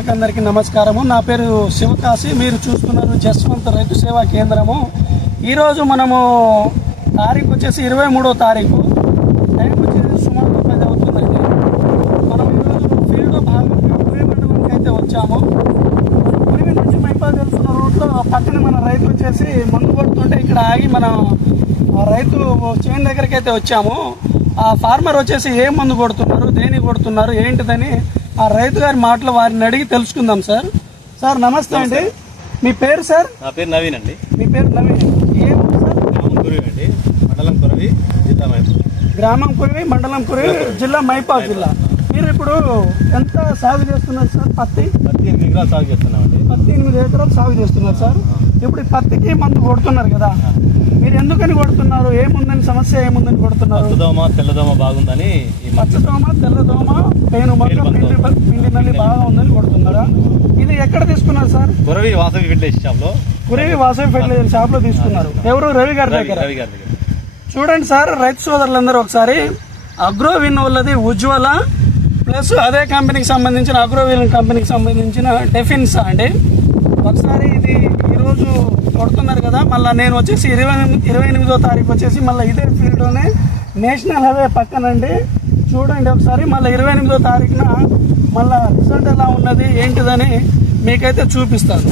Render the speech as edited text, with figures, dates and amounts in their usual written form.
ప్రేక్షకులందరికీ నమస్కారము. నా పేరు శివకాశి. మీరు చూస్తున్నారు జస్వంత్ రైతు సేవా కేంద్రము. ఈరోజు మనము తారీఖు వచ్చేసి 23వ తారీఖు. టైం వచ్చేసి సుమారు 10 అవుతుందండి. మనం ఈరోజు ఫీల్డ్ పులి మండలానికి అయితే వచ్చాము. పులివి నుంచి మైపాల్ తెలుసుకున్న రూట్లో పక్కన మన రైతు వచ్చేసి మందు కొడుతుంటే ఇక్కడ ఆగి మనం రైతు చేను దగ్గరికి అయితే వచ్చాము. ఆ ఫార్మర్ వచ్చేసి ఏ మందు కొడుతున్నారు, దేనికి కొడుతున్నారు, ఏంటిదని ఆ రైతు గారి మాటలు వారిని అడిగి తెలుసుకుందాం. సార్ నమస్తే అండి. మీ పేరు సార్? నా పేరు నవీన్ అండి. మీ పేరు నవీన్. ఏ ఊరు సార్? గ్రామం కురివి అండి, మండలం కురివి, జిల్లా మైపాల్. గ్రామం కురివి, మండలం కురివి, జిల్లా మైపాల్ జిల్లా. మీరు ఇప్పుడు ఎంత సాగు చేస్తున్నారు సార్? పత్తి 8 ఎకరాలు సాగు చేస్తున్నామండి. 8 ఎకరాలు సాగు చేస్తున్నారు సార్. ఇప్పుడు ఈ పత్తికి మందు కొడుతున్నారు కదా, మీరు ఎందుకని కొడుతున్నారు? ఏముందని సమస్య, ఏముందని కొడుతున్నారు? పచ్చదోమ తెల్లదోమ బాగుందని. పచ్చదోమ, తెల్లదోమ, పేను మొక్క, పిండి నల్లి బాగా ఉందని కొడుతున్నారా? ఇది ఎక్కడ తీసుకున్నారు sir? Kurivi Vasavi fertilizer shop లో. కురివి వాసవి ఫెర్టిలైజర్ షాప్ లో తీసుకున్నారు. ఎవరు? రవి గారి దగ్గర. చూడండి సార్, రైతు సోదరులందరూ ఒకసారి అగ్రోవిన్ వాళ్ళది ఉజ్వల ప్లస్ అదే కంపెనీకి సంబంధించిన అగ్రోవిన్ కంపెనీకి సంబంధించిన డెఫిన్సా అండి. ఒకసారి ఇది ఈరోజు కొడుతున్నారు కదా, మళ్ళీ నేను వచ్చేసి 28వ తారీఖు వచ్చేసి మళ్ళీ ఇదే ఫీల్డ్లోనే నేషనల్ హైవే పక్కనండి. చూడండి ఒకసారి, మళ్ళీ 28వ తారీఖున మళ్ళీ రిజల్ట్ ఎలా ఉన్నది ఏంటిదని మీకైతే చూపిస్తాను.